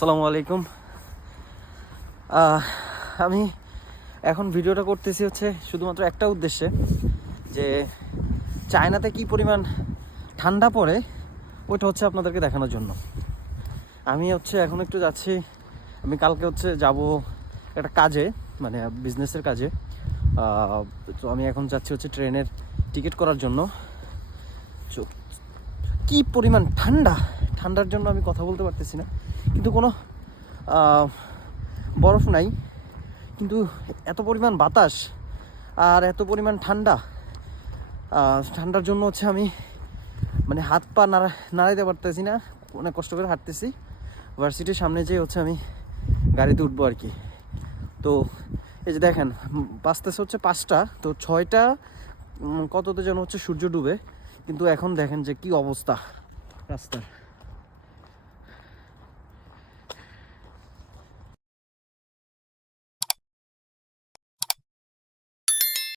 আসসালামু আলাইকুম। আমি এখন ভিডিওটা করতেছি হচ্ছে শুধুমাত্র একটা উদ্দেশ্যে, যে চায়নাতে কি পরিমাণ ঠান্ডা পড়ে ওইটা হচ্ছে আপনাদেরকে দেখানোর জন্য। আমি হচ্ছে এখন একটু যাচ্ছি, আমি কালকে হচ্ছে যাব একটা কাজে, মানে বিজনেসের কাজে। তো আমি এখন যাচ্ছি হচ্ছে ট্রেনের টিকিট করার জন্য। তো কি পরিমাণ ঠান্ডার জন্য আমি কথা বলতে পারতেছি না, কিন্তু কোনো বরফ নাই, কিন্তু এত পরিমাণ বাতাস আর এত পরিমাণ ঠান্ডার জন্য হচ্ছে আমি মানে হাত পা নাড়াইতে পারতেছি না, অনেক কষ্ট করে হাঁটতেছি। ভার্সিটির সামনে যেয়ে হচ্ছে আমি গাড়িতে উঠবো আর কি। তো এই যে দেখেন, বাজতেছে হচ্ছে 5টা, তো 6টা কততে যেন হচ্ছে সূর্য ডুবে, কিন্তু এখন দেখেন যে কি অবস্থা রাস্তার।